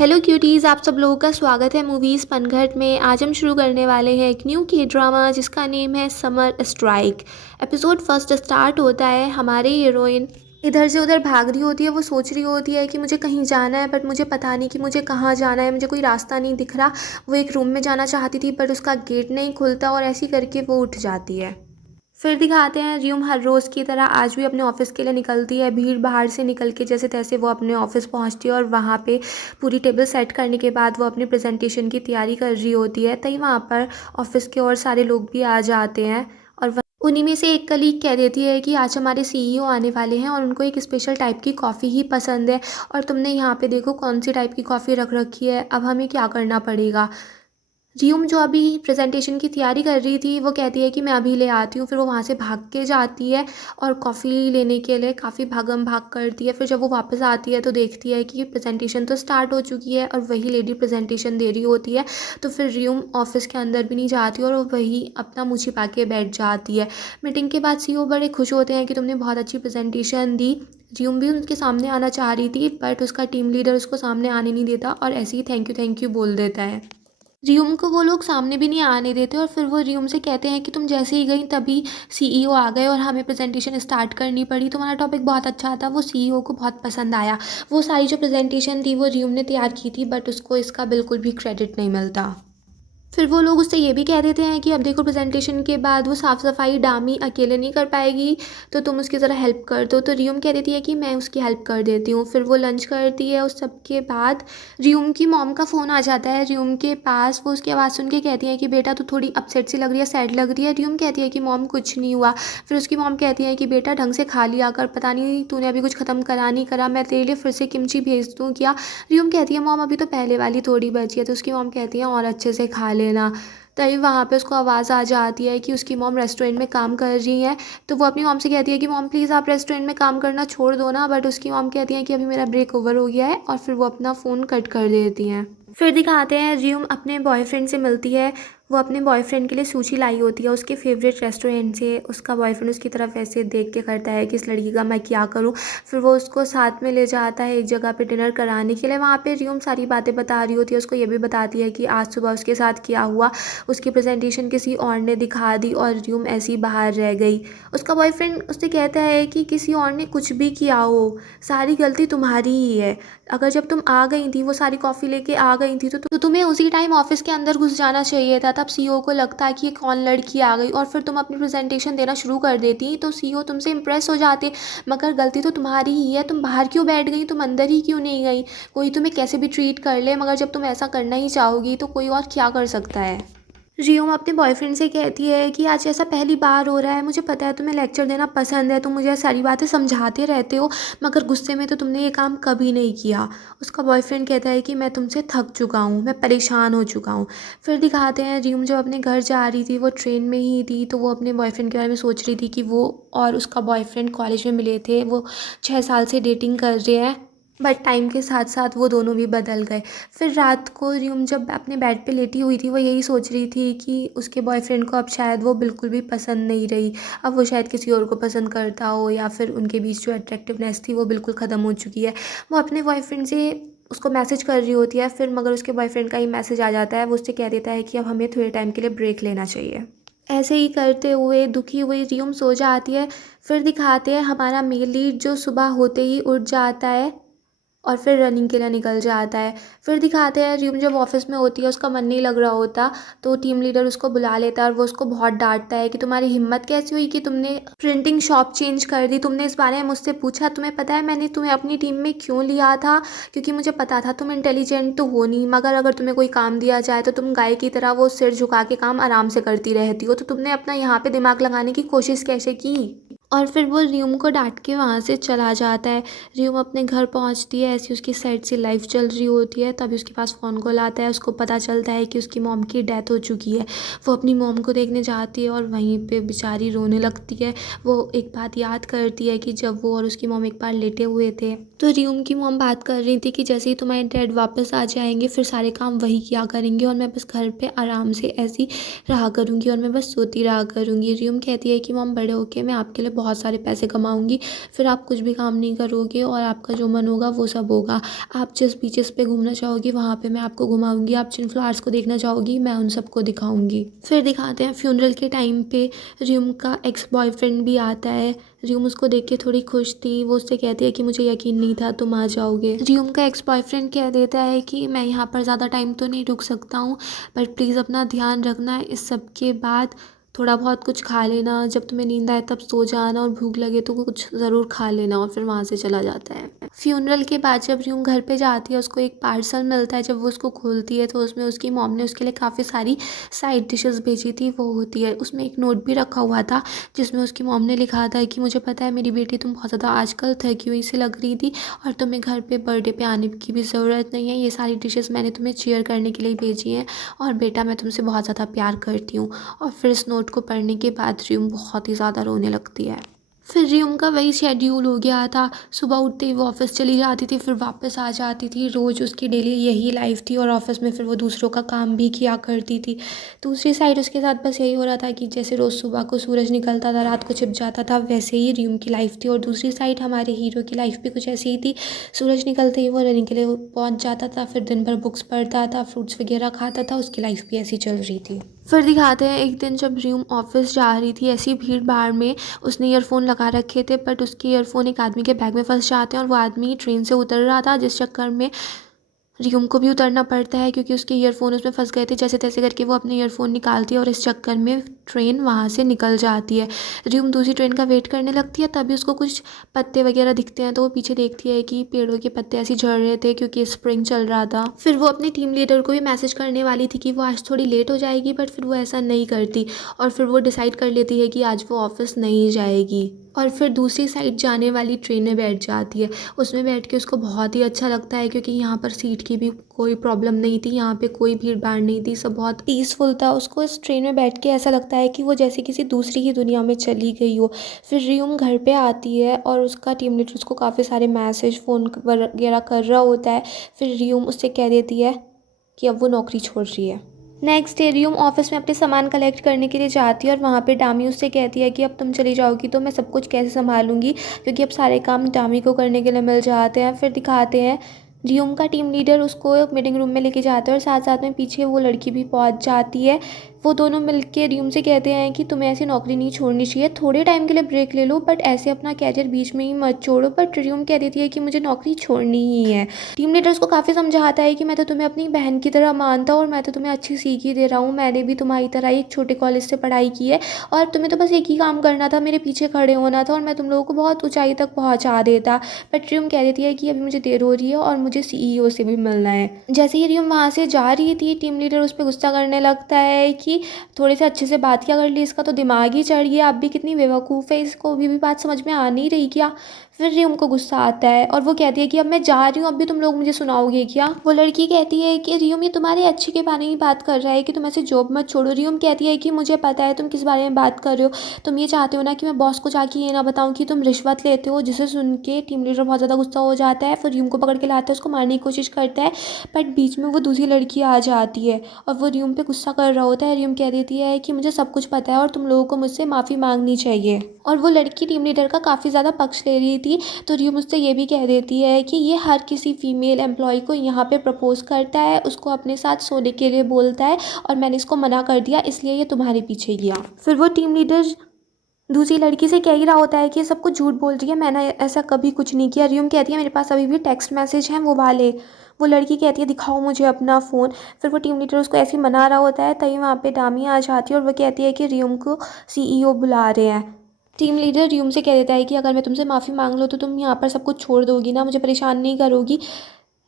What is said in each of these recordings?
Hello cuties, आप सब लोगों का स्वागत है मूवीज़ पनघट में। आज हम शुरू करने वाले हैं एक न्यू के ड्रामा जिसका नेम है summer strike. Episode first start होता है। हमारी हीरोइन इधर से उधर भाग रही होती है। वो सोच रही होती है कि मुझे कहीं जाना है, बट मुझे पता नहीं कि मुझे कहाँ जाना है, मुझे कोई रास्ता नहीं दिख रहा। वो एक रूम में जाना चाहती थी बट उसका गेट नहीं खुलता और ऐसे करके वो उठ जाती है। फिर दिखाते हैं रियूम हर रोज़ की तरह आज भी अपने ऑफिस के लिए निकलती है। भीड़ बाहर से निकल के जैसे तैसे वो अपने ऑफिस पहुंचती है और वहाँ पे पूरी टेबल सेट करने के बाद वो अपनी प्रेजेंटेशन की तैयारी कर रही होती है। तभी वहाँ पर ऑफिस के और सारे लोग भी आ जाते हैं और उन्हीं में से एक कलीग कह देती है कि आज हमारे सीईओ आने वाले हैं और उनको एक स्पेशल टाइप की कॉफ़ी ही पसंद है और तुमने यहाँ पे देखो कौन सी टाइप की कॉफ़ी रख रखी है, अब हमें क्या करना पड़ेगा। रियूम जो अभी प्रेजेंटेशन की तैयारी कर रही थी वो कहती है कि मैं अभी ले आती हूँ। फिर वो वहाँ से भाग के जाती है और कॉफ़ी लेने के लिए काफ़ी भागम भाग करती है। फिर जब वो वापस आती है तो देखती है कि प्रेजेंटेशन तो स्टार्ट हो चुकी है और वही लेडी प्रेजेंटेशन दे रही होती है। तो फिर रियूम ऑफिस के अंदर भी नहीं जाती और वो वही अपना मुँह छिपा के बैठ जाती है। मीटिंग के बाद सीईओ बड़े खुश होते हैं कि तुमने बहुत अच्छी प्रेजेंटेशन दी। रियूम भी उनके सामने आना चाह रही थी बट उसका टीम लीडर उसको सामने आने नहीं देता और ऐसे ही थैंक यू बोल देता है। रियूम को वो लोग सामने भी नहीं आने देते और फिर वो रियूम से कहते हैं कि तुम जैसे ही गई तभी सीईओ आ गए और हमें प्रेजेंटेशन स्टार्ट करनी पड़ी। तुम्हारा टॉपिक बहुत अच्छा था, वो सीईओ को बहुत पसंद आया। वो सारी जो प्रेजेंटेशन थी वो रियूम ने तैयार की थी बट उसको इसका बिल्कुल भी क्रेडिट नहीं मिलता। फिर वो लोग उससे ये भी कह देते हैं कि अब देखो प्रेजेंटेशन के बाद वो साफ़ सफाई डामी अकेले नहीं कर पाएगी, तो तुम उसकी ज़रा हेल्प कर दो। तो रियूम कह देती है कि मैं उसकी हेल्प कर देती हूँ। फिर वो लंच करती है। उस सब के बाद रियूम की मॉम का फ़ोन आ जाता है रियूम के पास। वो उसकी आवाज़ सुन के कहती है कि बेटा तू थोड़ी अपसेट सी लग रही है, सैड लग रही है। रियूम कहती है कि मॉम कुछ नहीं हुआ। फिर उसकी मॉम कहती है कि बेटा ढंग से खा लिया कर, पता नहीं तूने अभी कुछ ख़त्म करा नहीं करा, मैं तेरे लिए फिर से किमची भेज दूँ क्या। रियूम कहती है मॉम अभी तो पहले वाली थोड़ी बची है। तो उसकी मॉम कहती है और अच्छे से खा लेना। तभी वहाँ पे उसको आवाज़ आ जाती है कि उसकी मॉम रेस्टोरेंट में काम कर रही हैं। तो वो अपनी मॉम से कहती है कि मॉम प्लीज़ आप रेस्टोरेंट में काम करना छोड़ दो ना, बट उसकी मॉम कहती है कि अभी मेरा ब्रेक ओवर हो गया है और फिर वो अपना फ़ोन कट कर देती हैं। फिर दिखाते हैं रियूम अपने बॉयफ्रेंड से मिलती है। वो अपने बॉयफ्रेंड के लिए सूची लाई होती है उसके फेवरेट रेस्टोरेंट से। उसका बॉयफ्रेंड उसकी तरफ ऐसे देख के करता है कि इस लड़की का मैं क्या करूं। फिर वो उसको साथ में ले जाता है एक जगह पे डिनर कराने के लिए। वहाँ पे रियूम सारी बातें बता रही होती है, उसको ये भी बताती है कि आज सुबह उसके साथ क्या हुआ। उसकी प्रेजेंटेशन किसी और ने दिखा दी और रियूम ऐसी बाहर रह गई। उसका बॉयफ्रेंड उससे कहता है कि किसी और ने कुछ भी किया हो, सारी गलती तुम्हारी ही है। अगर जब तुम आ गई थी, वो सारी कॉफ़ी लेके आ गई थी, तो तुम्हें उसी टाइम ऑफिस के अंदर घुस जाना चाहिए था। तब सीईओ को लगता है कि ये कौन लड़की आ गई और फिर तुम अपनी प्रेजेंटेशन देना शुरू कर देती तो सीईओ तुमसे इम्प्रेस हो जाते। मगर गलती तो तुम्हारी ही है, तुम बाहर क्यों बैठ गई, तुम अंदर ही क्यों नहीं गई। कोई तुम्हें कैसे भी ट्रीट कर ले, मगर जब तुम ऐसा करना ही चाहोगी तो कोई और क्या कर सकता है। रियोम अपने बॉयफ्रेंड से कहती है कि आज ऐसा पहली बार हो रहा है, मुझे पता है तुम्हें लेक्चर देना पसंद है, तुम मुझे सारी बातें समझाते रहते हो, मगर गुस्से में तो तुमने ये काम कभी नहीं किया। उसका बॉयफ्रेंड कहता है कि मैं तुमसे थक चुका हूँ, मैं परेशान हो चुका हूँ। फिर दिखाते हैं रियूम जब अपने घर जा रही थी, वो ट्रेन में ही थी, तो वो अपने बॉयफ्रेंड के बारे में सोच रही थी कि वो और उसका बॉयफ्रेंड कॉलेज में मिले थे, वो 6 साल से डेटिंग कर रहे हैं, बट टाइम के साथ साथ वो दोनों भी बदल गए। फिर रात को रियूम जब अपने बेड पे लेटी हुई थी, वो यही सोच रही थी कि उसके बॉयफ्रेंड को अब शायद वो बिल्कुल भी पसंद नहीं रही। अब वो शायद किसी और को पसंद करता हो या फिर उनके बीच जो अट्रैक्टिवनेस थी वो बिल्कुल ख़त्म हो चुकी है। वो अपने बॉयफ्रेंड से उसको मैसेज कर रही होती है, फिर मगर उसके बॉयफ्रेंड का ही मैसेज आ जाता है। वो उससे कह देता है कि अब हमें थोड़े टाइम के लिए ब्रेक लेना चाहिए। ऐसे ही करते हुए दुखी हुई रियूम सो जाती है। फिर दिखाते हैं हमारा मेल लीड जो सुबह होते ही उठ जाता है और फिर रनिंग के लिए निकल जाता है। फिर दिखाते हैं रियूम जब ऑफिस में होती है, उसका मन नहीं लग रहा होता, तो टीम लीडर उसको बुला लेता है और वो उसको बहुत डांटता है कि तुम्हारी हिम्मत कैसी हुई कि तुमने प्रिंटिंग शॉप चेंज कर दी, तुमने इस बारे में मुझसे पूछा, तुम्हें पता है मैंने तुम्हें अपनी टीम में क्यों लिया था, क्योंकि मुझे पता था तुम इंटेलिजेंट तो हो नहीं, मगर अगर तुम्हें कोई काम दिया जाए तो तुम गाय की तरह वो सिर झुका के काम आराम से करती रहती हो, तो तुमने अपना यहाँ पे दिमाग लगाने की कोशिश कैसे की। और फिर वो रियूम को डांट के वहाँ से चला जाता है। रियूम अपने घर पहुँचती है, ऐसी उसकी सैड सी लाइफ चल रही होती है, तभी उसके पास फ़ोन कॉल आता है। उसको पता चलता है कि उसकी मॉम की डेथ हो चुकी है। वो अपनी मॉम को देखने जाती है और वहीं पे बेचारी रोने लगती है। वो एक बात याद करती है कि जब वो और उसकी मॉम एक बार लेटे हुए थे, तो रियूम की मॉम बात कर रही थी कि जैसे ही तुम्हारे डैड वापस आ जाएंगे फिर सारे काम वही किया करेंगे और मैं बस घर पे आराम से ऐसी रहा करूँगी और मैं बस सोती रहा करूँगी। रियूम कहती है कि मॉम बड़े होके मैं आपके लिए बहुत सारे पैसे कमाऊँगी, फिर आप कुछ भी काम नहीं करोगे और आपका जो मन होगा वो सब होगा। आप जिस बीचेस पे घूमना चाहोगी वहाँ पे मैं आपको घुमाऊँगी, आप जिन फ्लावर्स को देखना चाहोगी मैं उन सबको दिखाऊँगी। फिर दिखाते हैं फ्यूनरल के टाइम पे रियम का एक्स बॉयफ्रेंड भी आता है। रियम उसको देख के थोड़ी खुश थी, वो उससे कहती है कि मुझे यकीन नहीं था तुम आ जाओगे। रियम का एक्स बॉयफ्रेंड कह देता है कि मैं यहाँ पर ज़्यादा टाइम तो नहीं रुक सकता हूँ, बट प्लीज़ अपना ध्यान रखना। इस सब के बाद थोड़ा बहुत कुछ खा लेना, जब तुम्हें नींद आए तब सो जाना और भूख लगे तो कुछ ज़रूर खा लेना, और फिर वहाँ से चला जाता है। फ्यूनरल के बाद जब रियम घर पे जाती है उसको एक पार्सल मिलता है। जब वो उसको खोलती है तो उसमें उसकी मॉम ने उसके लिए काफ़ी सारी साइड डिशेस भेजी थी। वो होती है, उसमें एक नोट भी रखा हुआ था जिसमें उसकी मॉम ने लिखा था कि मुझे पता है मेरी बेटी तुम बहुत ज़्यादा आजकल थकी हुई सी लग रही थी और तुम्हें घर पे बर्थडे पे आने की भी ज़रूरत नहीं है। ये सारी डिशेस मैंने तुम्हें चीयर करने के लिए भेजी हैं और बेटा मैं तुमसे बहुत ज़्यादा प्यार करती हूँ। और फिर इस नोट को पढ़ने के बाद रियम बहुत ही ज़्यादा रोने लगती है। फिर रियम का वही शेड्यूल हो गया था, सुबह उठते ही वो ऑफिस चली जाती थी, फिर वापस आ जाती थी। रोज़ उसकी डेली यही लाइफ थी और ऑफिस में फिर वो दूसरों का काम भी किया करती थी। दूसरी साइड उसके साथ बस यही हो रहा था कि जैसे रोज़ सुबह को सूरज निकलता था रात को छिप जाता था, वैसे ही रियम की लाइफ थी। और दूसरी साइड हमारे हीरो की लाइफ भी कुछ ऐसी ही थी। सूरज निकलते ही वो रनिंग के लिए पहुंच जाता था, फिर दिन भर बुक्स पढ़ता था, फ्रूट्स वगैरह खाता था। उसकी लाइफ भी ऐसी चल रही थी। फिर दिखाते हैं एक दिन जब रियम ऑफिस जा रही थी, ऐसी भीड़ भाड़ में उसने ईयरफ़ोन लगा रखे थे, बट उसके ईयरफ़ोन एक आदमी के बैग में फंस जाते हैं और वो आदमी ट्रेन से उतर रहा था, जिस चक्कर में रियम को भी उतरना पड़ता है क्योंकि उसके ईयरफ़ोन उसमें फंस गए थे। जैसे तैसे करके वो अपने ईयरफ़ोन निकालती है और इस चक्कर में ट्रेन वहाँ से निकल जाती है। रियम दूसरी ट्रेन का वेट करने लगती है, तभी उसको कुछ पत्ते वगैरह दिखते हैं तो वो पीछे देखती है कि पेड़ों के पत्ते ऐसे झड़ रहे थे क्योंकि स्प्रिंग चल रहा था। फिर वो अपनी टीम लीडर को भी मैसेज करने वाली थी कि वो आज थोड़ी लेट हो जाएगी, बट फिर वो ऐसा नहीं करती और फिर वो डिसाइड कर लेती है कि आज वो ऑफिस नहीं जाएगी और फिर दूसरी साइड जाने वाली ट्रेन में बैठ जाती है। उसमें बैठ के उसको बहुत ही अच्छा लगता है क्योंकि यहाँ पर सीट की भी कोई प्रॉब्लम नहीं थी, यहाँ पे कोई भीड़ भाड़ नहीं थी, सब बहुत पीसफुल था। उसको इस ट्रेन में बैठ के ऐसा लगता है कि वो जैसे किसी दूसरी ही दुनिया में चली गई हो। फिर रियम घर पे आती है और उसका टीम लीडर उसको काफ़ी सारे मैसेज फ़ोन वगैरह कर रहा होता है। फिर रियम उससे कह देती है कि अब वो नौकरी छोड़ रही है। नेक्स्ट डे रियम ऑफिस में अपने सामान कलेक्ट करने के लिए जाती है और वहाँ पे डामी उससे कहती है कि अब तुम चली जाओगी तो मैं सब कुछ कैसे संभालूंगी, क्योंकि अब सारे काम डामी को करने के लिए मिल जाते हैं। फिर दिखाते हैं रियम का टीम लीडर उसको मीटिंग रूम में लेके जाता है और साथ साथ में पीछे वो लड़की भी पहुँच जाती है। वो दोनों मिलके रियम से कहते हैं कि तुम्हें ऐसी नौकरी नहीं छोड़नी चाहिए, थोड़े टाइम के लिए ब्रेक ले लो बट ऐसे अपना कैरियर बीच में ही मत छोड़ो। बट रियम कह देती है कि मुझे नौकरी छोड़नी ही है। टीम लीडर उसको काफ़ी समझाता है कि मैं तो तुम्हें अपनी बहन की तरह मानता हूँ और मैं तो तुम्हें अच्छी सीख ही दे रहा हूँ, मैंने भी तुम्हारी तरह एक छोटे कॉलेज से पढ़ाई की है और तुम्हें तो बस एक ही काम करना था, मेरे पीछे खड़े होना था और मैं तुम लोगों को बहुत ऊंचाई तक पहुँचा देता। बट रियम कह देती है कि अभी मुझे देर हो रही है और मुझे सीईओ से भी मिलना है। जैसे ही रियम वहाँ से जा रही थी टीम लीडर उस पर गुस्सा करने लगता है कि थोड़े से अच्छे से बात क्या कर ली, इसका तो दिमाग ही चढ़ गया, अब भी कितनी बेवकूफ़ है, इसको अभी भी बात समझ में आ नहीं रही क्या। फिर रियम को गुस्सा आता है और वो कहती है कि अब मैं जा रही हूँ, अब भी तुम लोग मुझे सुनाओगे क्या। वो लड़की कहती है कि रियम ये तुम्हारे अच्छे के बारे में बात कर रहा है कि तुम ऐसे जॉब मत छोड़ो। रियम कहती है कि मुझे पता है तुम किस बारे में बात कर रहे हो, तुम ये चाहते हो ना कि मैं बॉस को जाके ये ना बताऊँ कि तुम रिश्वत लेते हो। जिसे सुन के टीम लीडर बहुत ज़्यादा गुस्सा हो जाता है, फिर रियम को पकड़ के लाता है, उसको मारने की कोशिश करता है, बट बीच में वो दूसरी लड़की आ जाती है और वो रियम पे गुस्सा कर रहा होता है। रियम कह देती है कि मुझे सब कुछ पता है और तुम लोगों को मुझसे माफ़ी मांगनी चाहिए। और वो लड़की टीम लीडर का काफ़ी ज़्यादा पक्ष ले रही थी, तो रियम उससे ये भी कह देती है कि ये हर किसी फीमेल एम्प्लॉय को यहाँ पे प्रपोज करता है, उसको अपने साथ सोने के लिए बोलता है और मैंने इसको मना कर दिया इसलिए ये तुम्हारे पीछे गया। फिर वो टीम लीडर दूसरी लड़की से कह ही रहा होता है कि ये सब कुछ झूठ बोल रही है, मैंने ऐसा कभी कुछ नहीं किया। रियम कहती है मेरे पास अभी भी टेक्स्ट मैसेज हैं वो वाले। वो लड़की कहती है दिखाओ मुझे अपना फ़ोन। फिर वो टीम लीडर उसको ऐसे ही मना रहा होता है, तभी वहाँ पे डामी आ जाती है और वो कहती है कि रियम को सीईओ बुला रहे हैं। टीम लीडर रियम से कह देता है कि अगर मैं तुमसे माफ़ी मांग लूँ तो तुम यहाँ पर सब कुछ छोड़ दोगी ना, मुझे परेशान नहीं करोगी।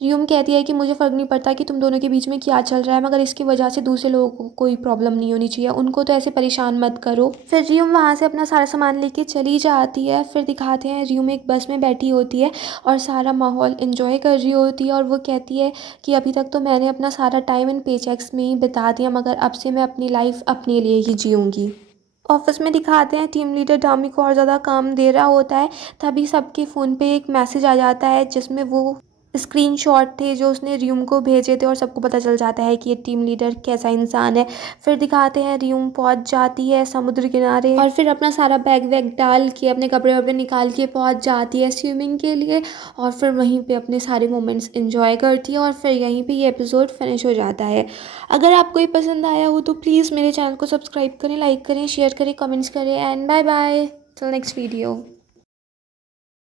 रियम कहती है कि मुझे फ़र्क नहीं पड़ता कि तुम दोनों के बीच में क्या चल रहा है, मगर इसकी वजह से दूसरे लोगों को कोई प्रॉब्लम नहीं होनी चाहिए, उनको तो ऐसे परेशान मत करो। फिर रियम वहाँ से अपना सारा सामान लेके चली जाती है। फिर दिखाते हैं रियम एक बस में बैठी होती है और सारा माहौल एंजॉय कर रही होती है और वो कहती है कि अभी तक तो मैंने अपना सारा टाइम इन पेचेक्स में ही बिता दिया, मगर अब से मैं अपनी लाइफ अपने लिए ही जीऊँगी। ऑफिस में दिखाते हैं टीम लीडर डामी को और ज़्यादा काम दे रहा होता है, तभी सबके फ़ोन पे एक मैसेज आ जाता है जिसमें वो स्क्रीनशॉट थे जो उसने रियूम को भेजे थे और सबको पता चल जाता है कि ये टीम लीडर कैसा इंसान है। फिर दिखाते हैं रियूम पहुंच जाती है समुद्र किनारे और फिर अपना सारा बैग वैग डाल के अपने कपड़े वपड़े निकाल के पहुंच जाती है स्विमिंग के लिए और फिर वहीं पे अपने सारे मोमेंट्स एंजॉय करती है और फिर यहीं पे ये एपिसोड फिनिश हो जाता है। अगर आपको ये पसंद आया हो तो प्लीज़ मेरे चैनल को सब्सक्राइब करें, लाइक करें, शेयर करें, कमेंट्स करें and bye bye till next video.